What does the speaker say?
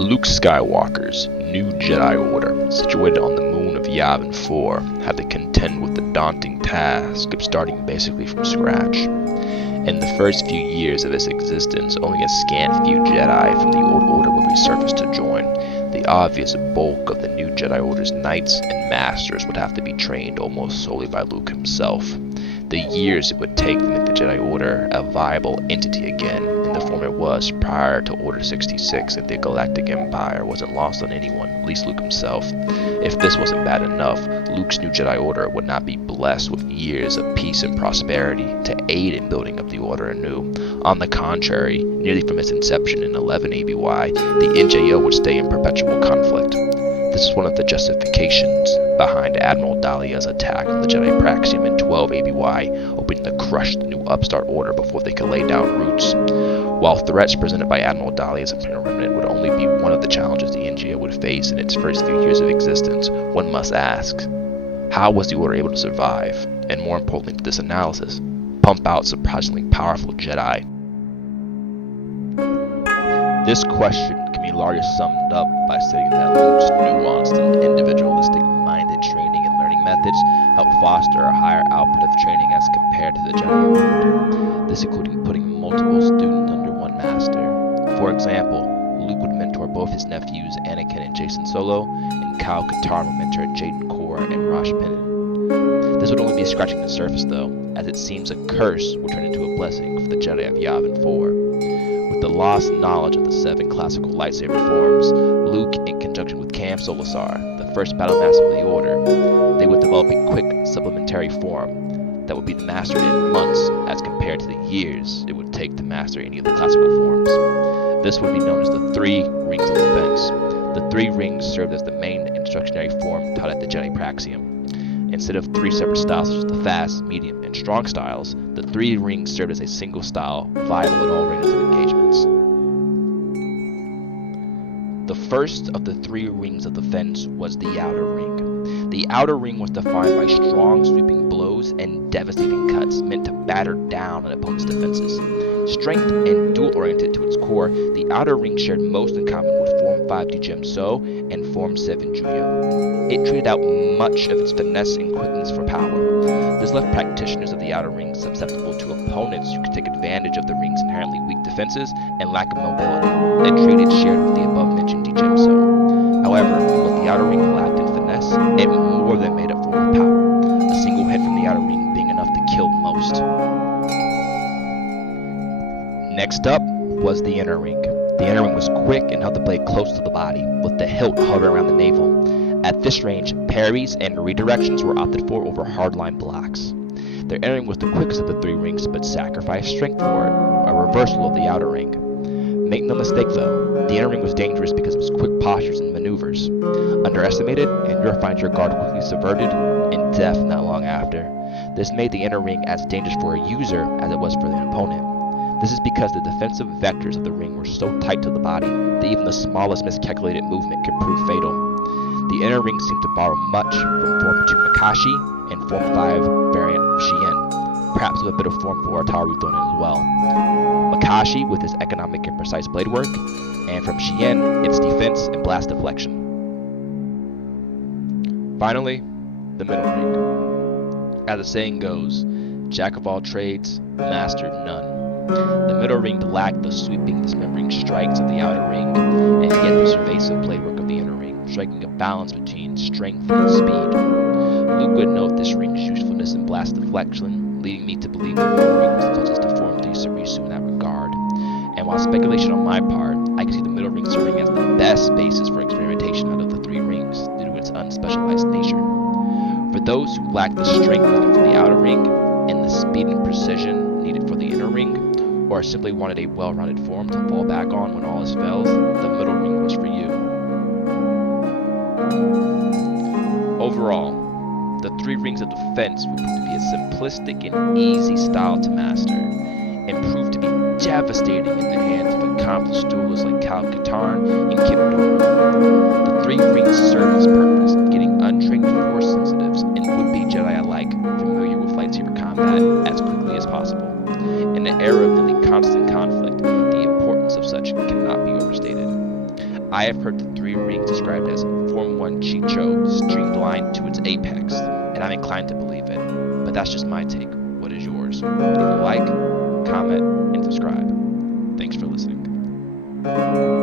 Luke Skywalker's new Jedi Order, situated on the moon of Yavin 4, had to contend with the daunting task of starting basically from scratch. In the first few years of its existence, only a scant few Jedi from the old Order would resurface to join. The obvious bulk of the new Jedi Order's knights and masters would have to be trained almost solely by Luke himself. The years it would take to make the Jedi Order a viable entity again, in the form it was prior to Order 66 and the Galactic Empire, wasn't lost on anyone, at least Luke himself. If this wasn't bad enough, Luke's new Jedi Order would not be blessed with years of peace and prosperity to aid in building up the Order anew. On the contrary, nearly from its inception in 11 ABY, the NJO would stay in perpetual conflict. This is one of the justifications behind Admiral Dalia's attack on the Jedi Praxium in 12 ABY, hoping to crush the new upstart order before they could lay down roots. While threats presented by Admiral Dalia's Imperial Remnant would only be one of the challenges the NGO would face in its first few years of existence, one must ask, how was the Order able to survive, and more importantly to this analysis, pump out surprisingly powerful Jedi? This question can be largely summed up by stating that Luke's nuanced and individualistic-minded training and learning methods helped foster a higher output of training as compared to the Jedi Order. This including putting multiple students under one master. For example, Luke would mentor both his nephews Anakin and Jacen Solo, and Kyle Katarn would mentor Jaden Korra and Rosh Pennon. This would only be scratching the surface though, as it seems a curse would turn into a blessing for the Jedi of Yavin 4. With the lost knowledge of the 7 classical lightsaber forms, Luke, in conjunction with Cam Solusar, the first battle master of the Order, they would develop a quick supplementary form that would be mastered in months as compared to the years it would take to master any of the classical forms. This would be known as the 3 Rings of Defense. The 3 rings served as the main instructionary form taught at the Jedi Praxium. Instead of 3 separate styles such as the fast, medium, and strong styles, the 3 rings served as a single style, viable in all ranges of engagements. The first of the 3 rings of defense was the Outer Ring. The Outer Ring was defined by strong sweeping blows and devastating cuts meant to batter down an opponent's defenses. Strength and dual-oriented to its core, the Outer Ring shared most in common with Form 5 Dijem So and Form 7 Juyo. It traded out much of its finesse and quickness for power. This left practitioners of the Outer Ring susceptible to opponents who could take advantage of the ring's inherently weak defenses and lack of mobility, a trait it shared with the above-mentioned Dijem So. However, what the Outer Ring lacked in finesse, it more than made up for with power, a single hit from the Outer Ring being enough to kill most. Next up was the Inner Ring. The Inner Ring was quick and held the blade close to the body, with the hilt hovering around the navel. At this range, parries and redirections were opted for over hardline blocks. The Inner Ring was the quickest of the 3 rings, but sacrificed strength for it, a reversal of the Outer Ring. Make no mistake though, the Inner Ring was dangerous because of its quick postures and maneuvers. Underestimated, and you'll find your guard quickly subverted and death not long after. This made the Inner Ring as dangerous for a user as it was for the opponent. This is because the defensive vectors of the ring were so tight to the body that even the smallest miscalculated movement could prove fatal. The Inner Ring seemed to borrow much from Form 2 Makashi and Form 5 variant of Shien, perhaps with a bit of Form 4 Ataru thrown in as well. Makashi with his economic and precise blade work, and from Shien, its defense and blast deflection. Finally, the Middle Ring. As the saying goes, jack of all trades, master of none. The Middle Ring lacked the sweeping, dismembering strikes of the Outer Ring, and yet the pervasive blade work of the Inner Ring, striking a balance between strength and speed. Luke would note this ring's usefulness in blast deflection, leading me to believe the Middle Ring was the closest to Form 3 Sarisu in that regard. And while speculation on my part, I can see the Middle Ring serving as the best basis for experimentation out of the 3 rings, due to its unspecialized nature. For those who lack the strength needed for the Outer Ring, and the speed and precision needed for the Inner Ring, or simply wanted a well-rounded form to fall back on when all else fails, the Middle Ring was for you. Overall, the 3 rings of defense would prove to be a simplistic and easy style to master, and proved to be devastating in the hands of accomplished duelists like Kyle Katarn and Kip Dorr. The 3 rings served its purpose of getting untrained force sensitives and would-be Jedi alike familiar with lightsaber combat as quickly as possible. In an era of nearly constant conflict, the importance of such cannot be overstated. I have heard the Three Rings described as Form 1 Chicho streamlined to its apex, and I'm inclined to believe it. But that's just my take. What is yours? Leave a like, comment, and subscribe. Thanks for listening.